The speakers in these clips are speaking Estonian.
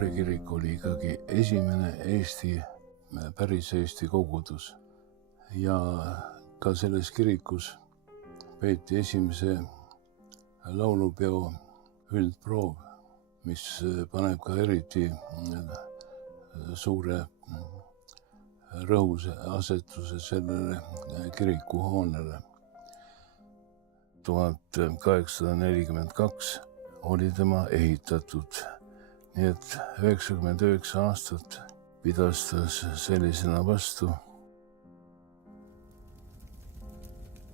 Maarja kirik oli ikkagi esimene päris Eesti kogudus ja ka selles kirikus peeti esimese laulupeo üldproov, mis paneb ka eriti suure rõhuasetuse sellele kirikuhoonele. 1842 oli tema ehitatud, nii et 99 aastat pidas ta sellisena vastu.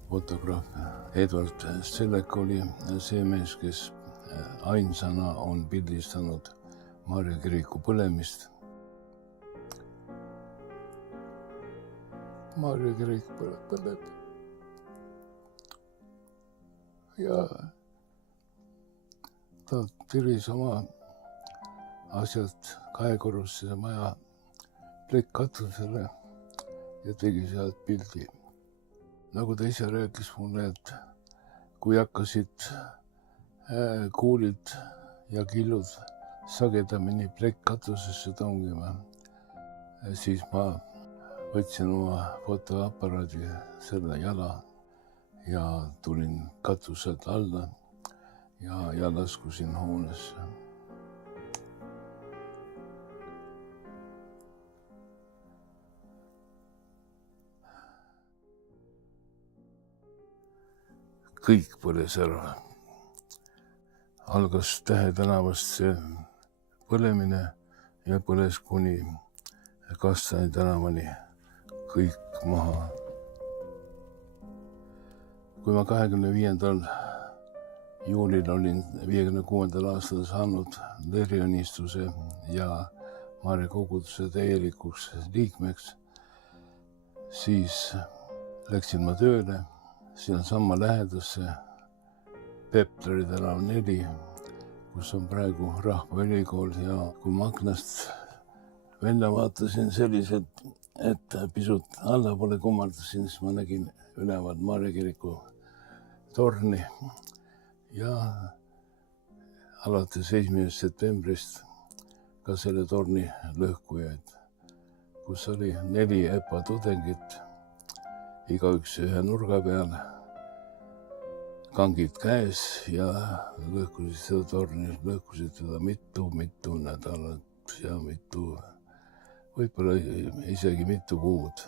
Fotograaf Edward Sellek oli see mees, kes ainsana on pildistanud Maarja kiriku põlemist. Maarja kirik põleb. Ja ta tiris oma asjad kahekorrusse maja plekkkatusele ja tegi sealt pildi. Nagu ta ise rääkis mulle, et kui hakkasid kuulid ja killud sagedamini plekkkatusesse tongima, siis ma võtsin oma fotoaparaadi selle jala ja tulin katuselt alla ja laskusin hoonesse. Kõik põles ära. Algas Tähe tänavast see põlemine ja põles kuni Kastani tänavani kõik maha. Kui ma 25. juulil olin 56. aastal saanud leeriõnnistuse ja Maarja koguduse täielikuks liikmeks, siis läksin ma tööle sinna samma lähedasse Pepleri tänav 4, kus on praegu Rahvaülikool ja kui ma aknast välja vaatasin selliselt, et pisut allapoole kummardasin, siis ma nägin üleval Maarja kiriku torni ja alates 1. septembrist ka selle torni lõhkujaid, kus oli 4 EPA tudengit, igaüks ühe nurga peal, kangid käes ja lõhkusid seda torni, lõhkusid seda mitu nädalat ja võib-olla isegi mitu kuud.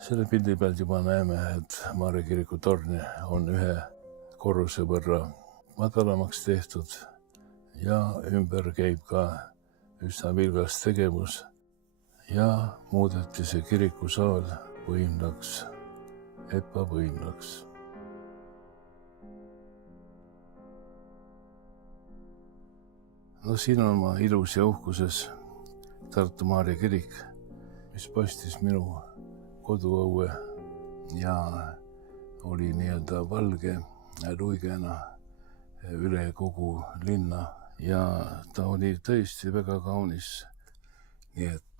Selle pildi pealt juba näeme, et Maarja kiriku torn on ühe korruse võrra madalamaks tehtud ja ümber käib ka üsna vilgas tegevus ja muudeti see kirikusaal võimlaks, EPA võimlaks. No siin on ma ilus ja uhkuses Tartu Maarja kirik, mis paistis minu koduõue ja oli nii-öelda valge luigena üle kogu linna ja ta oli tõesti väga kaunis. Nii et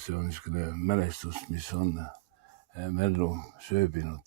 see on niisugune mälestus, mis on mällu sööbinud.